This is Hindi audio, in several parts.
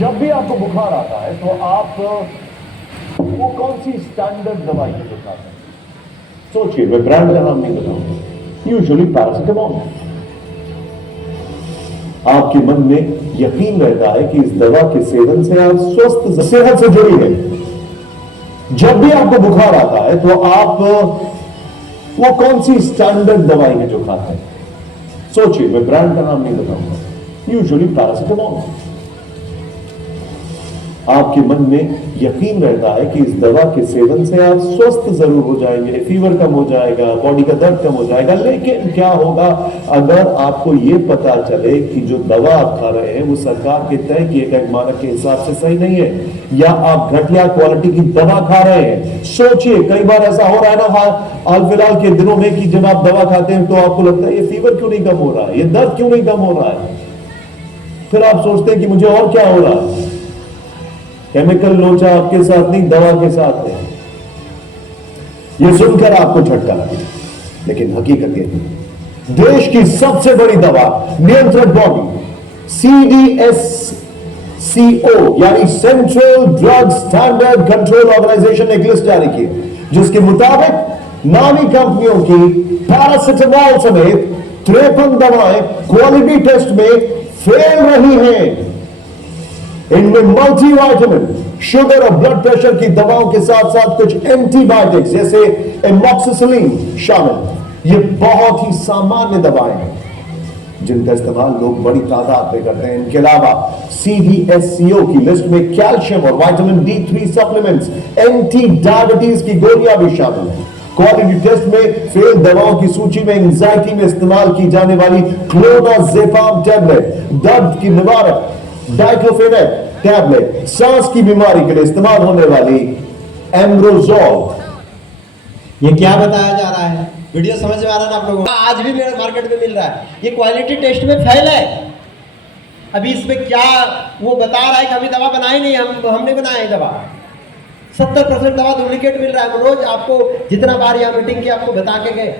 जब भी आपको बुखार आता है तो आप वो कौन सी स्टैंडर्ड दवाई है जो खाते हैं? सोचिए, मैं ब्रांड का नाम नहीं बताऊंगा, यूजुअली पैरासिटामोल। आपके मन में यकीन रहता है कि इस दवा के सेवन से आप स्वस्थ सेहत से जुड़ी है। जब भी आपको बुखार आता है तो आप वो कौन सी स्टैंडर्ड दवाई है जो खाते हैं? सोचिए, मैं ब्रांड का नाम नहीं बताऊंगा, यूजुअली पैरासिटामोल। आपके मन में यकीन रहता है कि इस दवा के सेवन से आप स्वस्थ जरूर हो जाएंगे, फीवर कम हो जाएगा, बॉडी का दर्द कम हो जाएगा। लेकिन क्या होगा अगर आपको यह पता चले कि जो दवा आप खा रहे हैं वो सरकार के तय किए गए मानक के हिसाब से सही नहीं है, या आप घटिया क्वालिटी की दवा खा रहे हैं? सोचिए, कई बार ऐसा हो रहा है ना हाल फिलहाल के दिनों में कि जब आप दवा खाते हैं तो आपको लगता है ये फीवर क्यों नहीं कम हो रहा है, ये दर्द क्यों नहीं कम हो रहा है। फिर आप सोचते हैं कि मुझे और क्या हो रहा है। केमिकल लोचा आपके साथ नहीं, दवा के साथ है। यह सुनकर आपको झटका लगे, लेकिन हकीकत यह है देश की सबसे बड़ी दवा नियंत्रण बॉडी CDSCO यानी central drug standard control organisation ने एक लिस्ट जारी की, जिसके मुताबिक नामी कंपनियों की पैरासिटामोल समेत 53 दवाएं क्वालिटी टेस्ट में फेल रही हैं। इनमें मल्टीविटामिन, शुगर और ब्लड प्रेशर की दवाओं के साथ साथ कुछ एंटीबायोटिक्स जैसे एमॉक्सिसिलिन शामिल। ये बहुत ही सामान्य दवाएं हैं जिनका इस्तेमाल लोग बड़ी तादाद में करते हैं। इनके अलावा CDSCO की लिस्ट में कैल्शियम और vitamin D3 supplements, anti diabetes की गोलियां भी शामिल हैं। क्वालिटी टेस्ट में फेल दवाओं की सूची में एंजाइटी में इस्तेमाल की जाने वाली क्लोनाजेपाम टैबलेट, दर्द की निवारक डाइक्लोफेनेक टैबलेट, सांस की बीमारी के लिए इस्तेमाल होने वाली एम्ब्रोजोल। ये क्या बताया जा रहा है? वीडियो समझ में आ रहा है ना आप लोगों को? आज भी मेरे मार्केट में मिल रहा है, ये क्वालिटी टेस्ट में फेल है। अभी इसमें क्या वो बता रहा है कि अभी दवा बनाई नहीं, हमने बनाया है दवा। 70% दवा डुप्लीकेट मिल रहा है। रोज आपको जितना बार यहाँ मीटिंग की आपको बता के गए,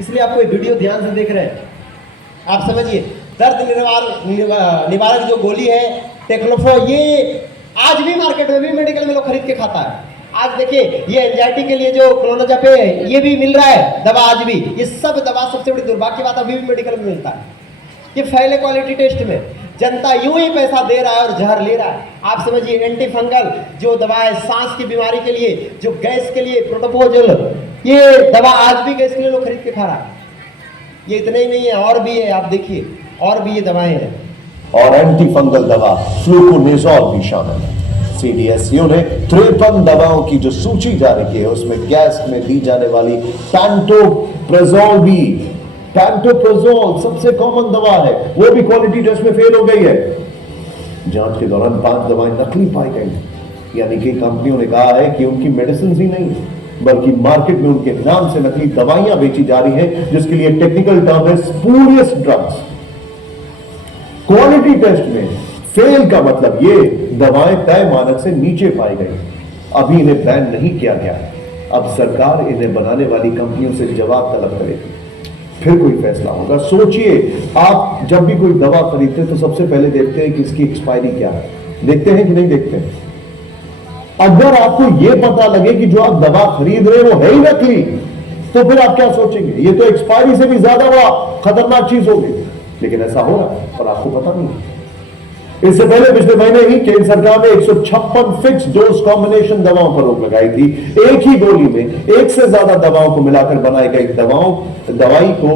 इसलिए आपको ये वीडियो ध्यान से देख रहे हैं। आप समझिए, दर्द निवारक जो गोली है टेक्लोफो, ये आज भी मार्केट में भी मेडिकल में लोग खरीद के खाता है। आज देखिए, ये एंजाइटी के लिए जो क्लोनाजेपाम है ये भी मिल रहा है दवा आज भी। ये सब दवा, सबसे बड़ी दुर्भाग्य बात, अभी भी मेडिकल में मिलता है। ये फैले क्वालिटी टेस्ट में जनता यूं ही पैसा दे रहा है और जहर ले रहा है। आप समझिए, एंटी फंगल जो दवा है सांस की बीमारी के लिए, जो गैस के लिए प्रोटोपोजल, ये दवा आज भी गैस के लिए लोग खरीद के खा रहा है। ये इतना ही नहीं है, और भी है, आप देखिए और भी ये दवाएं हैं। और एंटी फंगल दवा फ्लूकोनिजोल भी शामिल है। CDSCO ने 53 दवाओं की जो सूची जारी की है उसमें गैस में दी जाने वाली पैंटोप्राजोल भी, पैंटोप्राजोल सबसे कॉमन दवा है, वो भी क्वालिटी टेस्ट में फेल हो गई है। जांच के दौरान 5 दवाएं नकली पाई गई, यानी कि कंपनियों ने कहा है कि उनकी मेडिसिन ही नहीं बल्कि मार्केट में उनके नाम से नकली दवाइयां बेची जा रही हैं, जिसके लिए टेक्निकल टर्म है स्पूरियस ड्रग्स। क्वालिटी टेस्ट में फेल का मतलब ये दवाएं तय मानक से नीचे पाई गई। अभी इन्हें बैन नहीं किया गया, अब सरकार इन्हें बनाने वाली कंपनियों से जवाब तलब करेगी, फिर कोई फैसला होगा। सोचिए, आप जब भी कोई दवा खरीदते हैं तो सबसे पहले देखते हैं कि इसकी एक्सपायरी क्या है। देखते हैं कि नहीं देखते हैं? अगर आपको यह पता लगे कि जो आप दवा खरीद रहे हैं वो है ही नकली, तो फिर आप क्या सोचेंगे? ये तो एक्सपायरी से भी ज्यादा बड़ा खतरनाक चीज होगी। लेकिन ऐसा हो रहा है और आपको पता नहीं है। इससे पहले पिछले महीने ही केंद्र सरकार ने 156 फिक्स डोज कॉम्बिनेशन दवाओं पर रोक लगाई थी। एक ही गोली में एक से ज्यादा दवाओं को मिलाकर बनाई गई दवाई को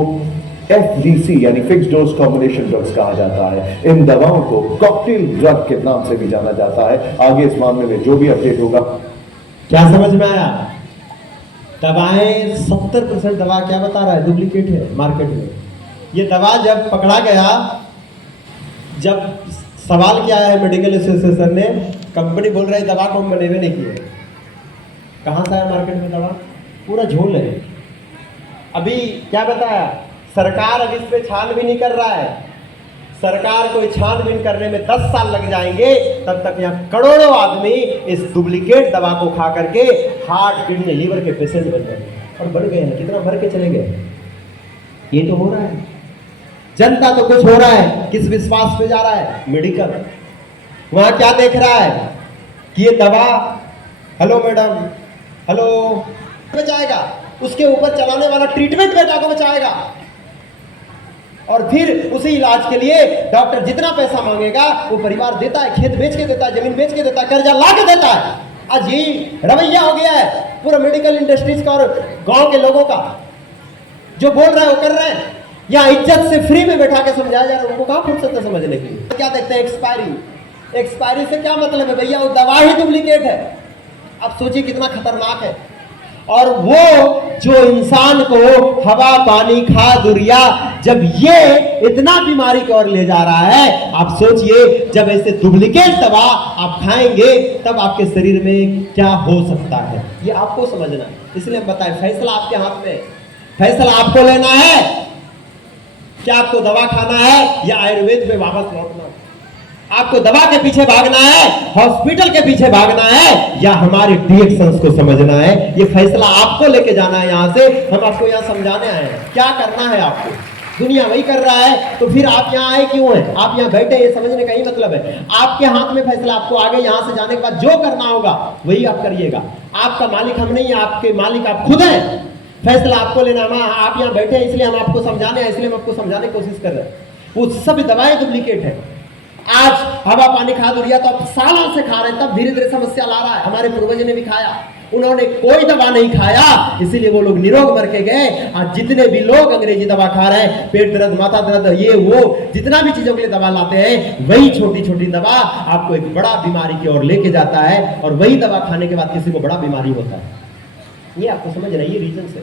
FDC यानी फिक्स डोज कॉम्बिनेशन ड्रग्स कहा जाता है। इन दवाओं को कॉकटेल ड्रग के नाम से भी जाना जाता है। आगे इस मामले में जो भी अपडेट होगा। क्या समझ में आया? दवाएं 70% दवा क्या बता रहा है? डुप्लीकेट है मार्केट में। ये दवा जब पकड़ा गया, जब सवाल किया है मेडिकल एसोसिएशन ने, कंपनी बोल रही है दवा को हम बनेवे नहीं किए। कहाँ से आया मार्केट में दवा? पूरा झोल है। अभी क्या बताया सरकार, अब इस पे छानबीन नहीं कर रहा है। सरकार को छानबीन करने में 10 साल लग जाएंगे, तब तक यहाँ करोड़ों आदमी इस डुप्लीकेट दवा को खा करके हार्ट, किडनी, लीवर के पेशेंट बन गए और बढ़ गए हैं। कितना भर के चले गए। ये तो हो रहा है। जनता तो कुछ हो रहा है, किस विश्वास पे जा रहा है? मेडिकल। वहां क्या देख रहा है कि ये दवा, हेलो मैडम, हेलो, बचाएगा, उसके ऊपर चलाने वाला ट्रीटमेंट बेटा को बचाएगा। और फिर उसी इलाज के लिए डॉक्टर जितना पैसा मांगेगा वो परिवार देता है, खेत बेच के देता है, जमीन बेच के देता है, कर्जा ला के देता है। आज यही रवैया हो गया है पूरा मेडिकल इंडस्ट्रीज का और गांव के लोगों का। जो बोल रहे हैं वो कर रहे हैं। यहाँ इज्जत से फ्री में बैठा के समझाया जा रहा है, उनको कहाँ फुर्सत है समझने की। क्या देखते हैं एक्सपायरी। एक्सपायरी से क्या मतलब है भैया, वो दवा ही डुप्लीकेट है। अब सोचिए कितना खतरनाक है। और वो जो इंसान को हवा पानी खाद यूरिया, जब ये इतना बीमारी की ओर ले जा रहा है, आप सोचिए जब ऐसे डुप्लीकेट दवा आप खाएंगे तब आपके शरीर में क्या हो सकता है, ये आपको समझना है। इसलिए हम बताएं, फैसला आपके हाथ में है, फैसला आपको लेना है। क्या आपको दवा खाना है या आयुर्वेद में वापस लौटना है? आपको दवा के पीछे भागना है, हॉस्पिटल के पीछे भागना है, या हमारे डिएक्शंस को समझना है? ये फैसला आपको लेके जाना है। यहां से हम आपको यहां समझाने आए हैं क्या करना है आपको। दुनिया वही कर रहा है तो फिर आप यहाँ आए क्यों हैं? आप यहाँ बैठे, ये समझने का ही मतलब है। आपके हाथ में फैसला, आपको आगे यहाँ से जाने के बाद जो करना होगा वही आप करिएगा। आपका मालिक हम नहीं है, आपके मालिक आप खुद हैं। फैसला आपको लेना है। आप यहाँ बैठे हैं इसलिए हम आपको समझाने हैं, इसलिए हम आपको समझाने की कोशिश कर रहे हैं। वो सब दवाएं डुप्लीकेट है। आज हवा पानी खाद यूरिया तो आप सालों से खा रहे हैं, तब धीरे धीरे समस्या ला रहा है। हमारे पूर्वज ने भी खाया, उन्होंने कोई दवा नहीं खाया, इसीलिए वो लोग निरोग मर के गए। आज जितने भी लोग अंग्रेजी दवा खा रहे हैं, पेट दर्द, माथा दर्द, ये वो जितना भी चीजों के लिए दवा लाते हैं, वही छोटी छोटी दवा आपको एक बड़ा बीमारी की ओर लेके जाता है। और वही दवा खाने के बाद किसी को बड़ा बीमारी होता है। ये आपको समझ रहे हैं, ये रीजन है,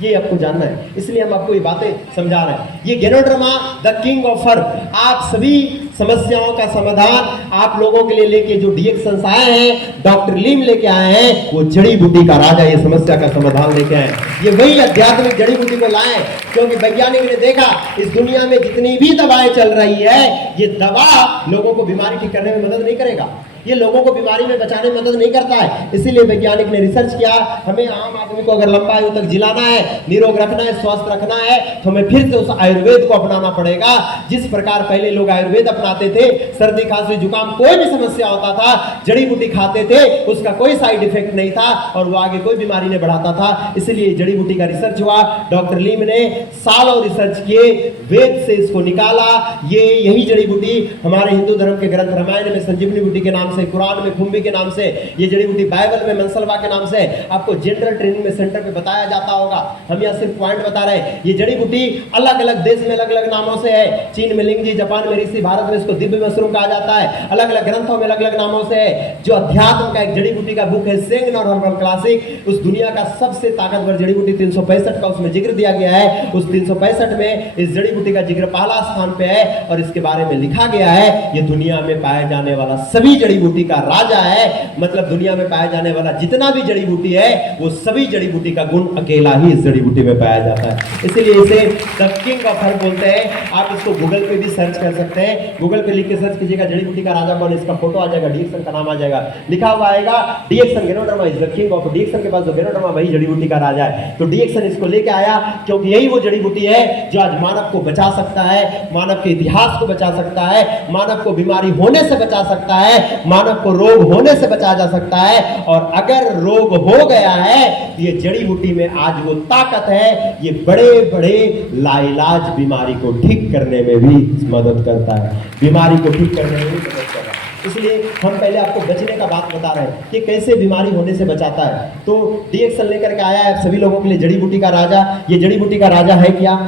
ये आपको जानना है। इसलिए हम आपको ये बातें समझा रहे हैं। ये गैनोड्रामा द किंग ऑफ हर्ब, आप सभी समस्याओं का समाधान आप लोगों के लिए लेके जो डीएक्शंस आए हैं, डॉक्टर लीम लेके आए हैं, वो जड़ी बूटी का राजा ये समस्या का समाधान लेके आए। ये वही आध्यात्मिक जड़ी बूटी को लाए, क्योंकि वैज्ञानिक ने देखा इस दुनिया में जितनी भी दवाएं चल रही है, ये दवा लोगों को बीमारी ठीक करने में मदद नहीं करेगा, ये लोगों को बीमारी में बचाने में मदद नहीं करता है। इसीलिए वैज्ञानिक ने रिसर्च किया, हमें आम आदमी को अगर लंबा आयु तक जिलाना है, निरोग रखना है, स्वस्थ रखना है, तो हमें फिर से उस आयुर्वेद को अपनाना पड़ेगा। जिस प्रकार पहले लोग आयुर्वेद अपनाते थे, सर्दी खांसी जुकाम कोई भी समस्या होता था, जड़ी बूटी खाते थे, उसका कोई साइड इफेक्ट नहीं था और वो आगे कोई बीमारी नहीं बढ़ाता था। इसलिए जड़ी बूटी का रिसर्च हुआ, डॉक्टर लीम ने सालों रिसर्च किए, वेद से इसको निकाला। ये यही जड़ी बूटी हमारे हिंदू धर्म के ग्रंथ रामायण में संजीवनी बूटी के नाम से, कुरान में खुम्बी के नाम से, ये जड़ी बूटी बाइबल में मनसलवा के नाम से आपको जनरल ट्रेनिंग में सेंटर पे बताया जाता होगा। हम यहाँ सिर्फ पॉइंट बता रहे हैं। ये जड़ी बूटी अलग अलग देश में अलग अलग नामों से है। चीन में लिंगजी, जापान में ऋषि, भारत में इसको दिव्य मशरूम कहा जाता है। अलग अलग ग्रंथों में अलग अलग नामों से है। जो अध्यात्म का एक जड़ी बूटी का बुक है सेंगन और हर्बल क्लासिक, उस दुनिया का सबसे ताकतवर जड़ी बूटी 365 का उसमें जिक्र दिया गया है। उस 365 में इस जड़ी बूटी का जिक्र पहला स्थान पे है और इसके बारे में लिखा गया है, ये दुनिया में पाया जाने वाला सभी जड़ी बूटी का राजा है। मतलब दुनिया में पाया जाने वाला जितना भी जड़ी बूटी है, वो सभी जड़ी बूटी का गुण अकेला ही इस जड़ी बूटी में पाया जाता है। इसलिए इसे द किंग ऑफ हर्ब बोलते हैं। आप इसको गूगल पे भी सर्च कर सकते हैं। गूगल पे लिख के सर्च कीजिएगा जड़ी बूटी का राजा कौन, इसका फोटो आ जाएगा, डीएक्शन का नाम आ जाएगा, लिखा हुआ आएगा डीएक्शन गैनोड्रामा इज द किंग ऑफ। डीएक्शन के पास जो गैनोड्रामा वही जड़ी बूटी का राजा है। तो डीएक्शन इसको लेके आया क्योंकि यही वो जड़ी बूटी है जो आज मानव को बचा सकता है, मानव के इतिहास को बचा सकता है, मानव को बीमारी होने से बचा सकता है, मानव को रोग होने से बचाया जा सकता है। और अगर रोग हो गया है तो ये जड़ी बूटी में आज वो ताकत है, ये बड़े बड़े लाइलाज बीमारी को ठीक करने में भी मदद करता है, बीमारी को ठीक करने में भी मदद करता है। इसलिए हम पहले आपको बचने का बात बता रहे हैं कि कैसे बीमारी होने से बचाता है। तो डीएक्शन लेकर के आया है सभी लोगों के लिए जड़ी बूटी का राजा। ये जड़ी बूटी का राजा है क्या?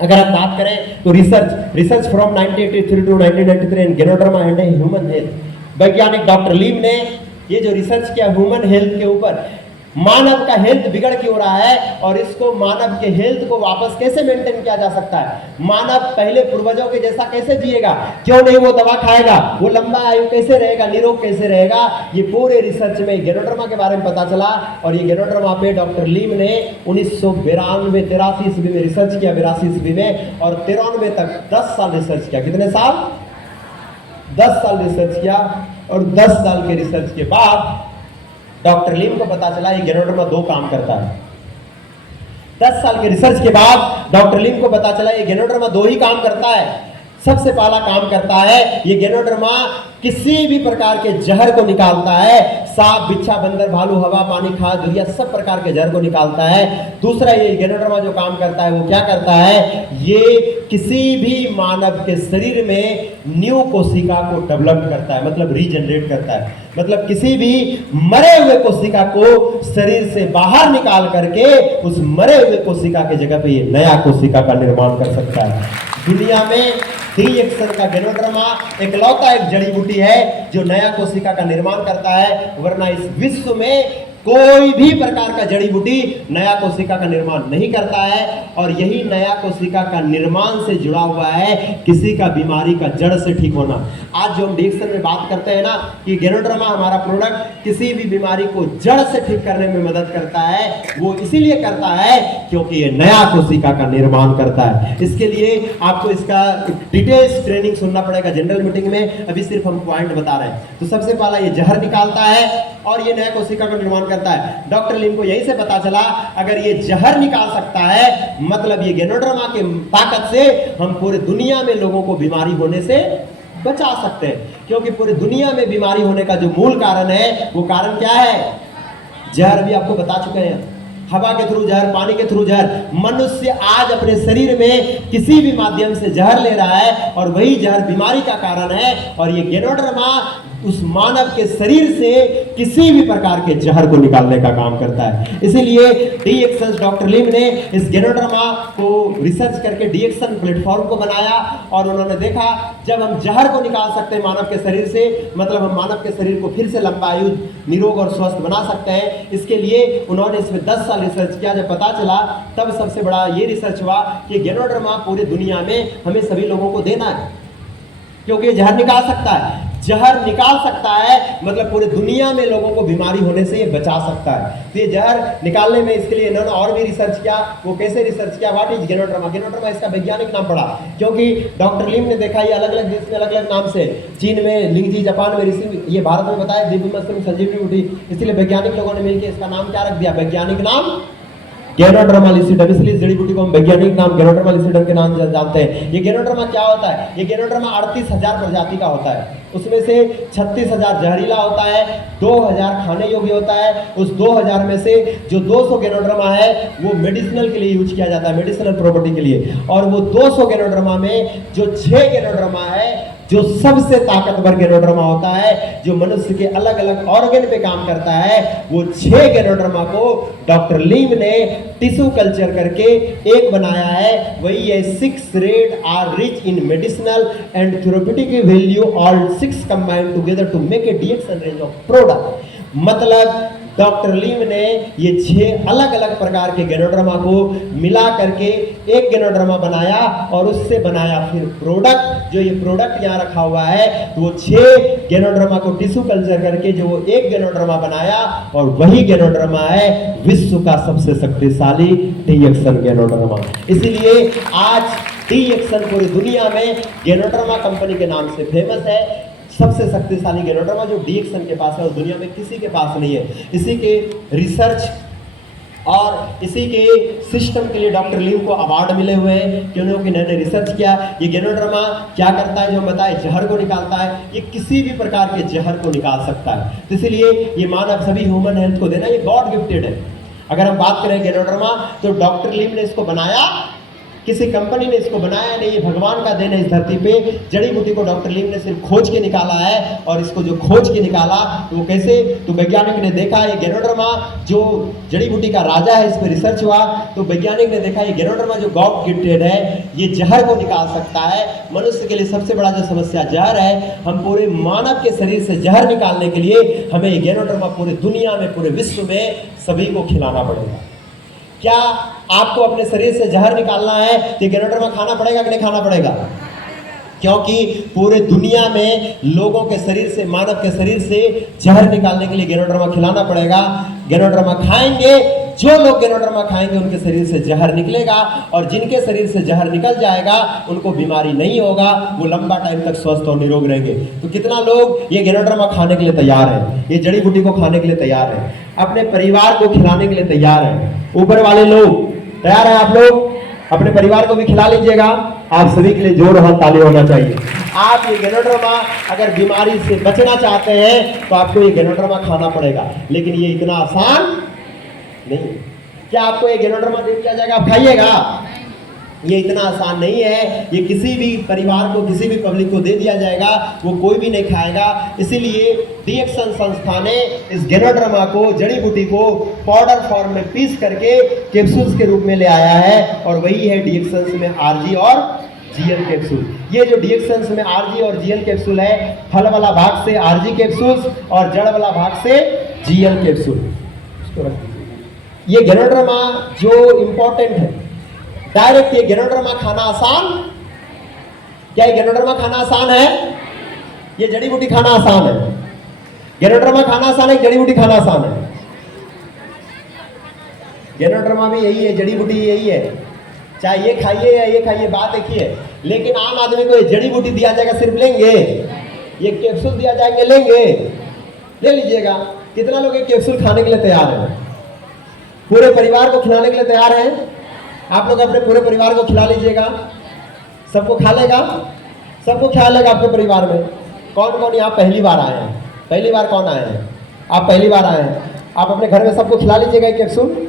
अगर हम बात करें तो research from 1983 to 1993 in ganoderma and human health, वैज्ञानिक डॉक्टर लीम ने ये जो रिसर्च किया ह्यूमन हेल्थ के ऊपर, मानव का हेल्थ बिगड़ क्यों रहा है और इसको मानव के हेल्थ को वापस कैसे मेंटेन किया जा सकता है, मानव पहले पूर्वजों के जैसा कैसे जिएगा, क्यों नहीं वो दवा खाएगा, वो लंबा आयु कैसे रहेगा, निरोग कैसे रहेगा। ये पूरे रिसर्च में गैनोड्रामा के बारे में पता चला। और ये गैनोड्रामा पे डॉक्टर लीम ने 1982-83 ईस्वी में रिसर्च किया, 82 ईस्वी में, और 93 तक 10 साल रिसर्च किया। कितने साल? 10 साल रिसर्च किया। और 10 साल के रिसर्च के बाद डॉक्टर लीम को पता चला ये गैनोड्रामा 2 काम करता है। 10 साल के रिसर्च के बाद डॉक्टर लीम को पता चला ये गैनोड्रामा 2 ही काम करता है। सबसे पहला काम करता है ये गैनोड्रामा किसी भी प्रकार के जहर को निकालता है। सांप, बिच्छा, बंदर, भालू, हवा, पानी, खाद, धुरिया, सब प्रकार के जहर को निकालता है। दूसरा, ये गैनोडर्मा जो काम करता है वो क्या करता है, ये किसी भी मानव के शरीर में न्यू कोशिका को डेवलप करता है, मतलब रीजनरेट करता है। मतलब किसी भी मरे हुए कोशिका को शरीर से बाहर निकाल करके उस मरे हुए कोशिका के जगह पे ये नया कोशिका का निर्माण कर सकता है। दुनिया में डी-एक्सन का गैनोडर्मा इकलौता एक जड़ी बूटी है जो नया कोशिका का निर्माण करता है, वरना इस विश्व में कोई भी प्रकार का जड़ी बूटी नया कोशिका का निर्माण नहीं करता है। और यही नया कोशिका का निर्माण से जुड़ा हुआ है किसी का बीमारी का जड़ से ठीक होना। आज जो हम डी-एक्सन में बात करते हैं ना कि गैनोडर्मा हमारा प्रोडक्ट किसी भी बीमारी को जड़ से ठीक करने में मदद करता है, वो इसीलिए करता है क्योंकि ये नया कोशिका का निर्माण करता है। इसके लिए आपको इसका डिटेल्स ट्रेनिंग सुनना पड़ेगा जनरल मीटिंग में, अभी सिर्फ हम पॉइंट बता रहे हैं। तो सबसे पहला, ये जहर निकालता है और ये नया कोशिका का निर्माण करता है। डॉक्टर लिम को यहीं से पता चला, अगर ये जहर निकाल सकता है मतलब ये गैनोडर्मा के ताकत से हम पूरे दुनिया में लोगों को बीमारी होने से बचा सकते हैं। क्योंकि पूरी दुनिया में बीमारी होने का जो मूल कारण है, वो कारण क्या है, जहर भी आपको बता चुके हैं। हवा के थ्रू जहर, पानी के थ्रू जहर। मनुष्य आज अपने शरीर में किसी भी माध्यम से जहर ले रहा है और वही जहर बीमारी का कारण है। और ये गैनोडर्मा उस मानव के शरीर से किसी भी प्रकार के जहर को निकालने का काम करता है। इसीलिए डी-एक्सन डॉक्टर लिम ने इस गैनोडर्मा को रिसर्च करके डी-एक्सन प्लेटफॉर्म को बनाया और उन्होंने देखा जब हम जहर को निकाल सकते हैं मानव के शरीर से, मतलब हम मानव के शरीर को फिर से लंबा आयु, निरोग और स्वस्थ बना सकते हैं। इसके लिए उन्होंने इसमें 10 साल रिसर्च किया। जब पता चला तब सबसे बड़ा ये रिसर्च हुआ कि गैनोडर्मा पूरी दुनिया में हमें सभी लोगों को देना है, क्योंकि ये जहर निकाल सकता है। जहर निकाल सकता है मतलब पूरे दुनिया में लोगों को बीमारी होने से ये बचा सकता है। तो ये जहर निकालने में इसके लिए इन्होंने और भी रिसर्च किया। वो कैसे रिसर्च किया, व्हाट इज गैनोडर्मा। गैनोडर्मा इसका वैज्ञानिक नाम पड़ा, क्योंकि डॉक्टर लिम ने देखा ये अलग अलग देश में अलग अलग नाम से, चीन में लिंगजी, जापान में ऋषि, ये भारत में बताया दिव्य मस्त संजीवनी बूटी। इसलिए वैज्ञानिक लोगों ने मिलकर इसका नाम क्या रख दिया, वैज्ञानिक नाम गैनोडर्मा लिसिडम। इसलिए इस जड़ी बूटी को हम वैज्ञानिक नाम गैनोडर्मा लिसिडम के नाम से जानते हैं। ये गैनोडर्मा क्या होता है, ये गैनोडर्मा 38,000 प्रजाति का होता है। उसमें से 36,000 जहरीला होता है, 2,000 खाने योग्य होता है। उस 2,000 में से जो 200 गैनोडर्मा है वो मेडिसिनल के लिए यूज किया जाता है, मेडिसिनल प्रॉपर्टी के लिए। और वो 200 गैनोडर्मा में जो 6 गैनोडर्मा है जो सबसे ताकतवर गैनोडर्मा होता है, जो मनुष्य के अलग अलग ऑर्गन पे काम करता है, वो 6 गैनोडर्मा को डॉक्टर लिम ने टिश्यू कल्चर करके एक बनाया है। वही है 6 red are rich in medicinal and therapeutic value, all 6 combined together to make a DXN range of product. मतलब डॉक्टर लिम ने ये 6 अलग अलग प्रकार के गैनोडर्मा को मिला करके एक गैनोडर्मा बनाया और उससे बनाया फिर प्रोडक्ट। जो ये प्रोडक्ट यहाँ रखा हुआ है तो वो 6 गैनोडर्मा को टिश्यू कल्चर करके जो वो एक गैनोडर्मा बनाया और वही गैनोडर्मा है विश्व का सबसे शक्तिशाली डी-एक्सन गैनोडर्मा। इसीलिए आज डी-एक्सन पूरी दुनिया में गैनोडर्मा कंपनी के नाम से फेमस है। सबसे शक्तिशाली गैनोडर्मा जो डी-एक्सन के पास है उस दुनिया में किसी के पास नहीं है। इसी के रिसर्च और इसी के सिस्टम के लिए डॉक्टर लिम को अवार्ड मिले हुए हैं कि उन्होंने रिसर्च किया। ये गैनोडर्मा क्या करता है, जो बताए जहर को निकालता है। ये किसी भी प्रकार के जहर को निकाल सकता है, तो इसलिए ये मानव सभी ह्यूमन हेल्थ को देना ये गॉड गिफ्टेड है। अगर हम बात करें गैनोडर्मा तो डॉक्टर लिम ने इसको बनाया, किसी कंपनी ने इसको बनाया नहीं, ये भगवान का देन है इस धरती पे। जड़ी बूटी को डॉक्टर लिम ने सिर्फ खोज के निकाला है। और इसको जो खोज के निकाला तो वो कैसे, तो वैज्ञानिक ने देखा ये गैनोडर्मा जो जड़ी बूटी का राजा है, इस पर रिसर्च हुआ तो वैज्ञानिक ने देखा ये गैनोडर्मा जो गॉड गिफ्टेड है ये जहर को निकाल सकता है। मनुष्य के लिए सबसे बड़ा जो समस्या जहर है, हम पूरे मानव के शरीर से जहर निकालने के लिए हमें ये गैनोडर्मा पूरी दुनिया में, पूरे विश्व में सभी को खिलाना पड़ेगा। क्या आपको अपने शरीर से जहर निकालना है तो गैनोडर्मा खाना पड़ेगा कि नहीं खाना पड़ेगा? क्योंकि पूरे दुनिया में लोगों के शरीर से, मानव के शरीर से जहर निकालने के लिए गैनोडर्मा खिलाना पड़ेगा। गैनोडर्मा खाएंगे, जो लोग गैनोडर्मा खाएंगे उनके शरीर से जहर निकलेगा और जिनके शरीर से जहर निकल जाएगा उनको बीमारी नहीं होगा, वो लंबा टाइम तक स्वस्थ और निरोग रहेंगे। तो कितना लोग ये गैनोडर्मा खाने के लिए तैयार है, ये जड़ी बूटी को खाने के लिए तैयार है, अपने परिवार को खिलाने के लिए तैयार है? ऊपर वाले लोग तैयार है? आप लोग अपने परिवार को भी खिला लीजिएगा। आप सभी के लिए जोर हाथ ताली होना चाहिए। आप ये गैनोड्रामा अगर बीमारी से बचना चाहते हैं तो आपको ये गैनोड्रामा खाना पड़ेगा, लेकिन ये इतना आसान नहीं है। क्या आपको ये गैनोड्रामा दे दिया जाएगा आप खाइएगा? ये इतना आसान नहीं है। ये किसी भी परिवार को, किसी भी पब्लिक को दे दिया जाएगा, वो कोई भी नहीं खाएगा। इसीलिए डीएक्सन संस्था ने इस गैनोड्रामा को, जड़ी बूटी को पाउडर फॉर्म में पीस करके कैप्सूल्स के रूप में ले आया है, और वही है डीएक्सन में आरजी और जीएल कैप्सूल। ये जो डीएक्सन में आरजी और जीएल कैप्सूल है, फल वाला भाग से आरजी कैप्सूल्स और जड़ वाला भाग से जीएल कैप्सूल। इसको रख दीजिए। ये गैनोड्रामा जो इंपॉर्टेंट है, डायरेक्ट ये गैनोड्रामा खाना आसान? क्या ये गैनोड्रामा खाना आसान है? ये जड़ी बूटी खाना आसान है? गैनोड्रामा खाना आसान है, जड़ी बूटी खाना आसान है? गैनोड्रामा भी यही है, जड़ी बूटी यही है, चाहे ये खाइए या ये खाइए, बात एक ही है। लेकिन आम आदमी को ये जड़ी बूटी दिया जाएगा, सिर्फ लेंगे? ये कैप्सूल दिया जाएंगे, लेंगे? ले लीजिएगा। कितना लोग ये कैप्सूल खाने के लिए तैयार हैं? पूरे परिवार को खिलाने के लिए तैयार हैं? आप लोग अपने पूरे परिवार को खिला लीजिएगा। सबको खा लेगा? सबको खिला लेगा आपके परिवार में? कौन कौन यहाँ पहली बार आए हैं? पहली बार कौन आए हैं? आप पहली बार आए हैं। आप अपने घर में सबको खिला लीजिएगा कैप्सूल,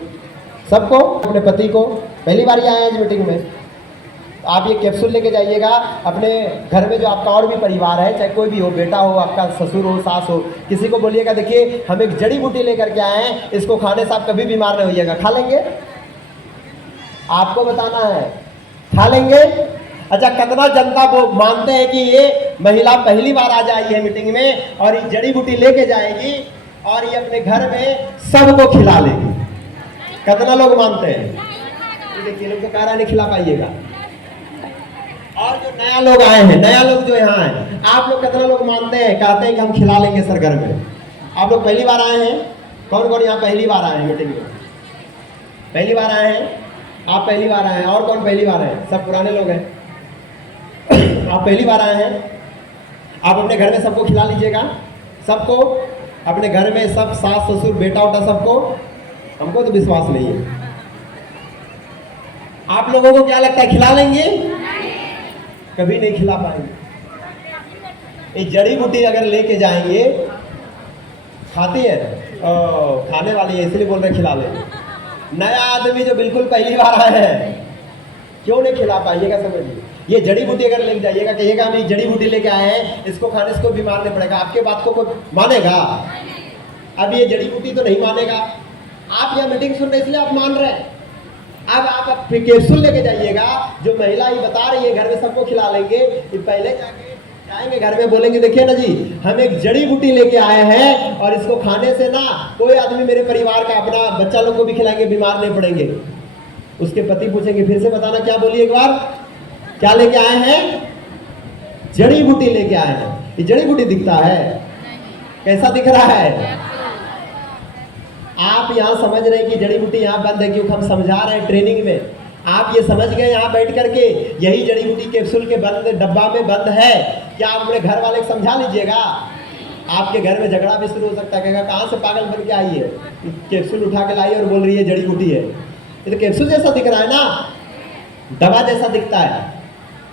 सबको, अपने पति को। पहली बार ही आए हैं इस मीटिंग में, आप ये कैप्सूल लेके जाइएगा अपने घर में। जो आपका और भी परिवार है, चाहे कोई भी हो, बेटा हो, आपका ससुर हो, सास हो, किसी को बोलिएगा देखिए हम एक जड़ी बूटी लेकर के आए हैं, इसको खाने से आप कभी बीमार नहीं होइएगा। खा लेंगे? आपको बताना है, खा लेंगे? अच्छा, कितना जनता वो मानते हैं कि ये महिला पहली बार आ जाई है मीटिंग में और ये जड़ी बूटी लेके जाएगी और ये अपने घर में सबको खिला लेगी? कितना लोग मानते हैं? देखिए, लोग तो कह रहा नहीं खिला पाइएगा। और जो नया लोग आए हैं, नया लोग जो यहाँ हैं, आप लोग कितना लोग मानते हैं, कहते हैं कि हम खिला लेंगे सर घर में? आप लोग पहली बार आए हैं? कौन कौन यहाँ पहली बार आए हैं मीटिंग में? पहली बार आए हैं? आप पहली बार आए हैं। और कौन पहली बार आए? सब पुराने लोग हैं। आप पहली बार आए हैं। आप अपने घर में सबको खिला लीजिएगा, सबको, अपने घर में सब, सास ससुर बेटा उटा सबको। हमको तो विश्वास नहीं है। आप लोगों को क्या लगता है, खिला लेंगे? कभी नहीं खिला पाएंगे। ये जड़ी बूटी अगर लेके जाएंगे, खाती है खाने वाली है, इसलिए बोल रहे खिला लेंगे। नया आदमी जो बिल्कुल पहली बार आया है, क्यों नहीं खिला पाइएगा? समझिए, ये जड़ी बूटी अगर लेके जाइएगा, कहिएगा हम ये जड़ी बूटी लेके आए हैं, इसको खाने से कोई बीमार नहीं पड़ेगा, आपके बात को कोई मानेगा? अब ये जड़ी बूटी तो नहीं मानेगा। आप यह मीटिंग सुन रहे इसलिए आप मान रहे हैं। अब आप कैप्सूल लेके जाइएगा, जो महिला ये बता रही है घर में सबको खिला लेंगे, ये पहले जाएंगे घर में, बोलेंगे देखिए ना जी, हम एक जड़ी बूटी लेके आए हैं और इसको खाने से ना कोई आदमी मेरे परिवार का, अपना बच्चा लोग को भी खिलाएंगे, बीमार नहीं पड़ेंगे। उसके पति पूछेंगे फिर से बताना क्या बोलिए एक बार, क्या लेके आए हैं? जड़ी बूटी लेके आए हैं। ये जड़ी बूटी दिखता है? कैसा दिख रहा है? आप यहाँ समझ रहे हैं कि जड़ी बूटी यहाँ बंद है, क्योंकि हम समझा रहे हैं ट्रेनिंग में। आप ये समझ गए यहाँ बैठ करके यही जड़ी बूटी कैप्सूल के बंद डब्बा में बंद है। क्या आप अपने घर वाले को समझा लीजिएगा? आपके घर में झगड़ा भी शुरू हो सकता है, कहेगा कहाँ से पागल बन के आई है, कैप्सूल उठा के लाई और बोल रही है जड़ी बूटी है। ये तो कैप्सूल जैसा दिख रहा है ना, दवा जैसा दिखता है।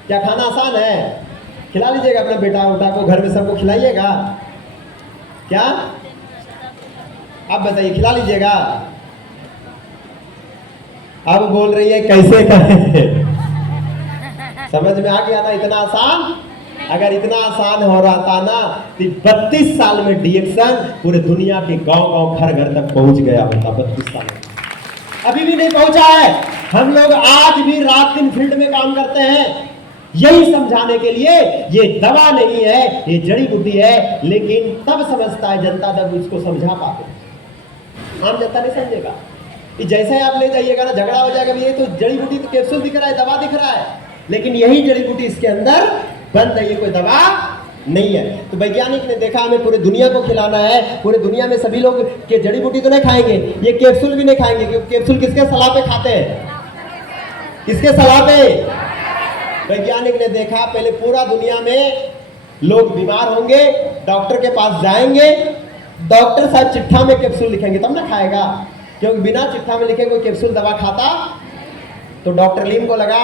क्या खाना आसान है? खिला लीजिएगा अपने बेटा उठा को, घर में सबको खिलाइएगा। क्या आप बताइए, खिला लीजिएगा? अब बोल रही है कैसे करें? समझ में आ गया ना? इतना आसान। अगर इतना आसान हो रहा था ना तो 32 साल में डीएक्सन पूरे दुनिया के गांव-गांव, घर-घर तक पहुंच गया होता। 32 साल में अभी भी नहीं पहुंचा है। हम लोग आज भी रात दिन फील्ड में काम करते हैं यही समझाने के लिए ये दवा नहीं है, ये जड़ी बूटी है। लेकिन तब समझता है जनता जब इसको समझा पाते। आम जनता नहीं समझेगा। जैसे ही आप ले जाइएगा ना, झगड़ा हो जाएगा, ये तो जड़ी बूटी तो कैप्सूल दिख रहा है, दवा दिख रहा है, लेकिन यही जड़ी बूटी इसके अंदर बंद है, ये कोई दवा नहीं है। तो वैज्ञानिक ने देखा हमें पूरी दुनिया को खिलाना है, पूरी दुनिया में सभी लोग के जड़ी बूटी तो नहीं खाएंगे, ये कैप्सूल भी नहीं खाएंगे, क्योंकि कैप्सूल किसके सलाह पे खाते हैं? किसके सलाह पे? वैज्ञानिक ने देखा पहले पूरा दुनिया में लोग बीमार होंगे, डॉक्टर के पास जाएंगे, डॉक्टर साहब चिट्ठा में कैप्सूल लिखेंगे तब ना खाएगा, क्योंकि बिना चिट्ठा में लिखे कोई कैप्सूल दवा खाता तो डॉक्टर लीम को लगा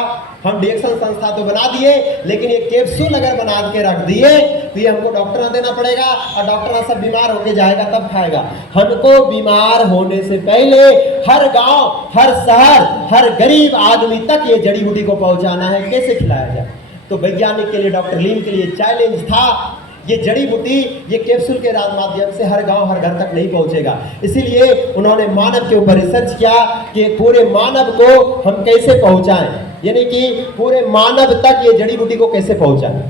हम डीएक्सन संस्था तो बना दिए, लेकिन ये कैप्सूल अगर बना के रख दिए तो ये हमको डॉक्टर देना पड़ेगा, और डॉक्टर सब बीमार होके जाएगा तब खाएगा। हमको बीमार होने से पहले हर गांव, हर शहर, हर गरीब आदमी तक ये जड़ी बूटी को पहुंचाना है। कैसे खिलाया जाए? तो वैज्ञानिक के लिए, डॉक्टर लीम के लिए चैलेंज था, ये जड़ी बूटी, ये कैप्सूल के माध्यम से हर गांव, हर घर तक नहीं पहुंचेगा। इसीलिए उन्होंने मानव के ऊपर रिसर्च किया कि पूरे मानव को हम कैसे पहुंचाएं, यानी कि पूरे मानव तक ये जड़ी बूटी को कैसे पहुंचाएं।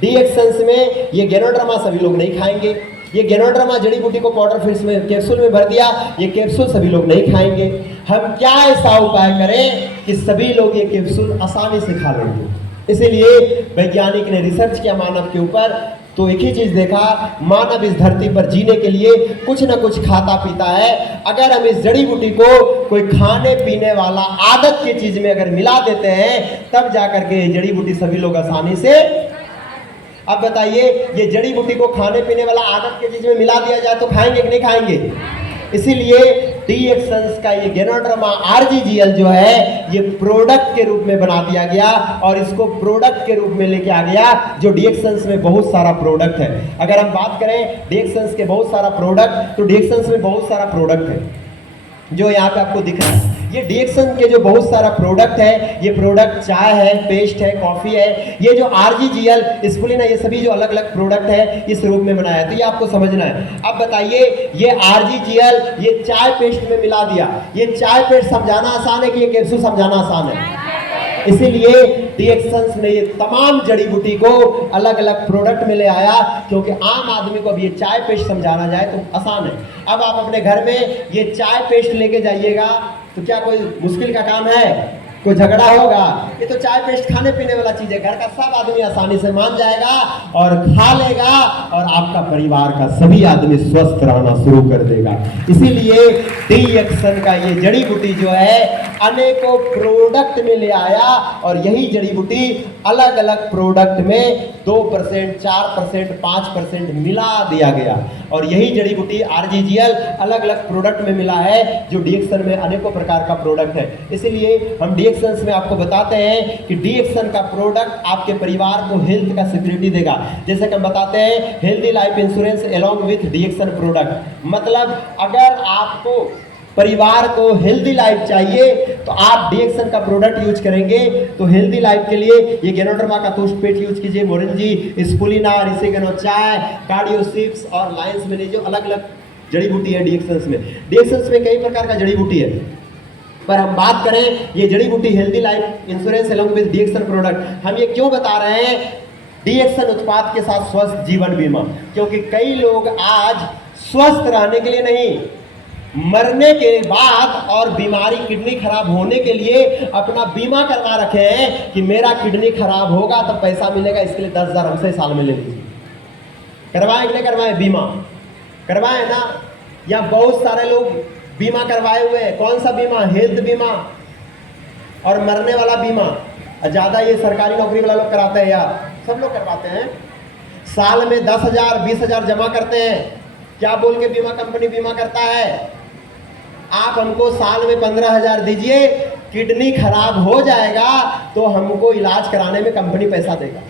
डीएक्सन्स में ये गैनोड्रामा सभी लोग नहीं खाएंगे। ये गैनोड्रामा जड़ी बूटी को पाउडर फिर इसमें कैप्सूल में भर दिया, ये कैप्सूल सभी लोग नहीं खाएंगे। हम क्या ऐसा उपाय करें कि सभी लोग ये कैप्सूल आसानी से खा लेंगे। इसीलिए वैज्ञानिक ने रिसर्च किया मानव के ऊपर, तो एक ही चीज देखा, मानव इस धरती पर जीने के लिए कुछ ना कुछ खाता पीता है। अगर हम इस जड़ी बूटी को कोई खाने पीने वाला आदत की चीज में अगर मिला देते हैं, तब जाकर के ये जड़ी बूटी सभी लोग आसानी से। अब बताइए, ये जड़ी बूटी को खाने पीने वाला आदत की चीज में मिला दिया जाए तो खाएंगे कि नहीं खाएंगे? इसीलिए डीएक्सन्स का ये गैनोड्रामा आरजीजीएल जो है ये प्रोडक्ट के रूप में बना दिया गया, और इसको प्रोडक्ट के रूप में लेके आ गया। जो डीएक्सन्स में बहुत सारा प्रोडक्ट है, अगर हम बात करें डीएक्सन्स के बहुत सारा प्रोडक्ट, तो डीएक्सन्स में बहुत सारा प्रोडक्ट है जो यहाँ पे आपको दिख रहा है। ये डीएक्सन के जो बहुत सारा प्रोडक्ट है, ये प्रोडक्ट चाय है, पेस्ट है, कॉफी है, ये जो आरजीजीएल, स्पुलिन है, ये सभी जो अलग अलग प्रोडक्ट है इस रूप में बनाया है। तो ये आपको समझना है। अब बताइए, ये आरजीजीएल ये चाय पेस्ट में मिला दिया, ये चाय पेस्ट समझाना आसान है कि ये कैप्सूल समझाना आसान है? इसीलिए डीएक्सन्स ने ये तमाम जड़ी बूटी को अलग अलग प्रोडक्ट में ले आया, क्योंकि आम आदमी को अब ये चाय पेस्ट समझाना जाए तो आसान है। अब आप अपने घर में ये चाय पेस्ट लेके जाइएगा तो क्या कोई मुश्किल का काम है? कोई झगड़ा होगा? ये तो चाय पेस्ट खाने पीने वाला चीज है, घर का सब आदमी आसानी से मान जाएगा और खा लेगा, और आपका परिवार का सभी आदमी स्वस्थ रहना शुरू कर देगा। इसीलिए डीएक्सन का ये जड़ी बूटी जो है अनेकों प्रोडक्ट में ले आया, और यही जड़ी बूटी अलग अलग प्रोडक्ट में 2%, 4%, 5% मिला दिया गया, और यही जड़ी बूटी आरजीजीएल अलग अलग प्रोडक्ट में मिला है, जो डीएक्सन में अनेकों प्रकार का प्रोडक्ट है। इसीलिए हम डीएक्सन में आपको बताते हैं कि डीएक्सन का प्रोडक्ट आपके परिवार को हेल्थ का सिक्योरिटी देगा। जैसे कि हम बताते हैं healthy life insurance along with DXN product, मतलब अगर आपको परिवार को हेल्दी लाइफ चाहिए तो आप डीएक्सन का प्रोडक्ट यूज करेंगे। तो हेल्दी लाइफ के लिए ये गैनोड्रामा का टूथपेस्ट यूज कीजिए, मोरिंजी, स्पुलिना, रिसेगनो चाय, कार्डियोसिप्स और लायंस में जो अलग अलग जड़ी बूटी है डीएक्सन्स में। डीएक्सन्स में कई प्रकार का जड़ी बूटी है, पर हम बात करें ये जड़ी बूटी healthy life insurance along with DXN product, हम ये क्यों बता रहे हैं? डीएक्सन उत्पाद के साथ स्वस्थ जीवन बीमा, क्योंकि कई लोग आज स्वस्थ रहने के लिए नहीं, मरने के बाद और बीमारी किडनी खराब होने के लिए अपना बीमा करवा रखे हैं कि मेरा किडनी खराब होगा तो पैसा मिलेगा, इसके लिए 10,000 हमसे साल में ले लीजिए। करवाएं कि नहीं करवाएं? बीमा करवाएं ना। या बहुत सारे लोग बीमा करवाए हुए हैं। कौन सा बीमा? हेल्थ बीमा और मरने वाला बीमा। ज़्यादा ये सरकारी नौकरी वाला लोग कराते हैं, यार सब लोग करवाते हैं। साल में 10,000 20,000 जमा करते हैं, क्या बोल के बीमा कंपनी बीमा करता है? आप हमको साल में 15,000 दीजिए, किडनी खराब हो जाएगा तो हमको इलाज कराने में कंपनी पैसा देगा।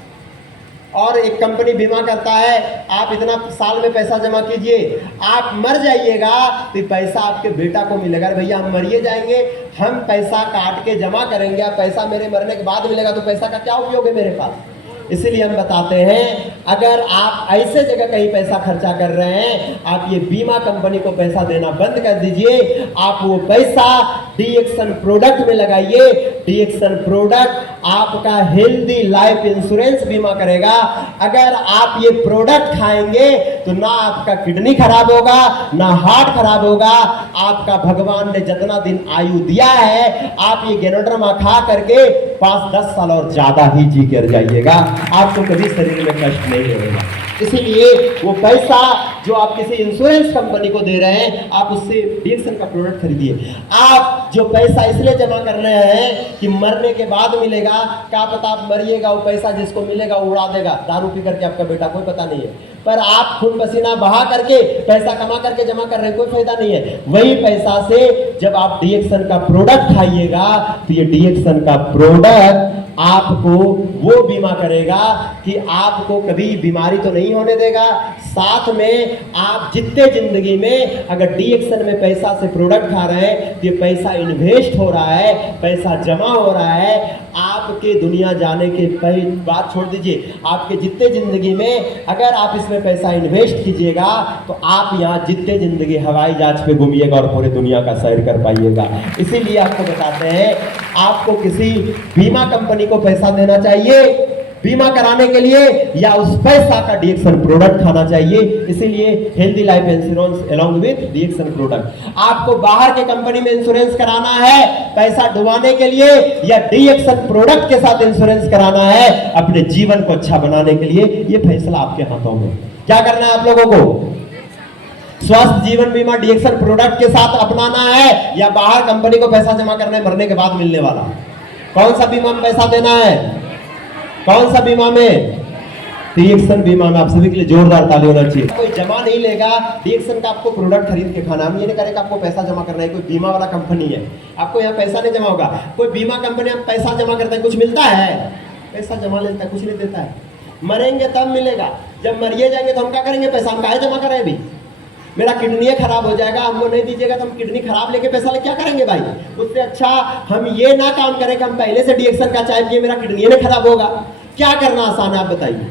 और एक कंपनी बीमा करता है, आप इतना साल में पैसा जमा कीजिए, आप मर जाइएगा तो पैसा आपके बेटा को मिलेगा। भैया हम मरिए जाएंगे, हम पैसा काट के जमा करेंगे, पैसा मेरे मरने के बाद मिलेगा, तो पैसा का क्या उपयोग है मेरे पास? इसीलिए हम बताते हैं, अगर आप ऐसे जगह कहीं पैसा खर्चा कर रहे हैं, आप ये बीमा कंपनी को पैसा देना बंद कर दीजिए। आप वो पैसा डीएक्सन प्रोडक्ट में लगाइए। डीएक्सन प्रोडक्ट आपका हेल्दी लाइफ इंश्योरेंस बीमा करेगा। अगर आप ये प्रोडक्ट खाएंगे तो ना आपका किडनी खराब होगा, ना हार्ट खराब होगा। आपका भगवान ने जितना दिन आयु दिया है, आप ये गैनोड्रामा खा करके 5-10 साल और ज्यादा ही जी कर जाइएगा। आपको कभी शरीर में कष्ट नहीं होगा। इसीलिए वो पैसा जो आप किसी इंश्योरेंस कंपनी को दे रहे हैं, आप उससे डीएक्सन का प्रोडक्ट खरीदिए। आप जो पैसा इसलिए जमा कर रहे हैं कि मरने के बाद मिलेगा, क्या पता आप मरिएगा, वो पैसा जिसको मिलेगा वो उड़ा देगा, दारू पी करके आपका बेटा, कोई पता नहीं है। पर आप खून पसीना बहा करके पैसा कमा करके जमा कर रहे हैं, कोई फायदा नहीं है। वही पैसा से जब आप डीएक्सन का प्रोडक्ट खाइएगा तो ये डीएक्सन का प्रोडक्ट आपको वो बीमा करेगा कि आपको कभी बीमारी तो नहीं होने देगा, साथ में आप जितने जिंदगी में अगर डीएक्सन में पैसा से प्रोडक्ट खा रहे हैं तो ये पैसा इन्वेस्ट हो रहा है, पैसा जमा हो रहा है। आपके दुनिया जाने के बात छोड़ दीजिए, आपके जितने जिंदगी में अगर आप इसमें पैसा इन्वेस्ट कीजिएगा तो आप यहाँ जितने जिंदगी हवाई जहाज पे घूमिएगा और पूरी दुनिया का सैर कर पाइएगा। इसीलिए आपको बताते हैं, आपको किसी बीमा कंपनी को पैसा देना चाहिए बीमा कराने के लिए या उस पैसा का डीएक्सन प्रोडक्ट खाना चाहिए। इसीलिए healthy life insurance along with DXN product. आपको बाहर के कंपनी में इंश्योरेंस कराना है पैसा डुबाने के लिए या डीएक्सन प्रोडक्ट के साथ इंश्योरेंस कराना है अपने जीवन को अच्छा बनाने के लिए, ये फैसला आपके हाथों में। क्या करना है आप लोगों को? स्वस्थ जीवन बीमा डीएक्सन प्रोडक्ट के साथ अपनाना है या बाहर कंपनी को पैसा जमा करना है मरने के बाद मिलने वाला? कौन सा बीमा में पैसा देना है? कौन सा बीमा में? डीएक्सन बीमा में। आप सभी के लिए जोरदार ताली होना चाहिए। कोई जमा नहीं लेगा डीएक्सन का आपको प्रोडक्ट खरीद के खाना। हम ये नहीं करेंगे आपको पैसा जमा करना है, कोई बीमा वाला कंपनी है आपको यहाँ पैसा नहीं जमा होगा। कोई बीमा कंपनी में पैसा जमा करता है, कुछ मिलता है? पैसा जमा लेता है, कुछ नहीं देता है। मरेंगे तब मिलेगा, जब मरिए जाएंगे तो हम क्या करेंगे? पैसा हम काहे जमा करें? अभी मेरा किडनी खराब हो जाएगा, हमको नहीं दीजिएगा तो हम किडनी खराब लेके पैसा ले क्या करेंगे भाई? उससे अच्छा हम ये ना काम करें कि हम पहले से डीएक्सन का चाय पिए, मेरा किडनी नहीं खराब होगा। क्या करना आसान है आप बताइए?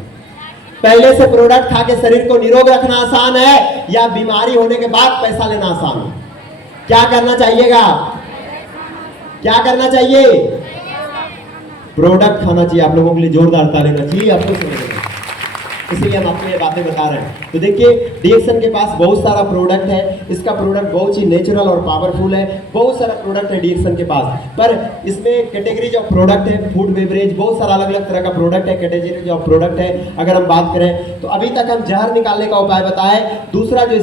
पहले से प्रोडक्ट खा के शरीर को निरोग रखना आसान है या बीमारी होने के बाद पैसा लेना आसान है? क्या करना चाहिएगा? क्या करना चाहिए? प्रोडक्ट खाना चाहिए। आप लोगों के लिए जोरदार ताली होना चाहिए, आपको समझना। इसलिए हम आपको ये बातें बता रहे हैं। तो देखिए डीएक्सन के पास बहुत सारा प्रोडक्ट है, इसका प्रोडक्ट बहुत ही नेचुरल और पावरफुल है। बहुत सारा प्रोडक्ट है डीएक्सन के पास, पर इसमें कैटेगरीज ऑफ प्रोडक्ट है, फूड बेवरेज, बहुत सारा अलग अलग तरह का प्रोडक्ट है, कैटेगरीज ऑफ प्रोडक्ट है। अगर हम बात करें तो अभी तक हम जहर निकालने का उपाय बताए, दूसरा जो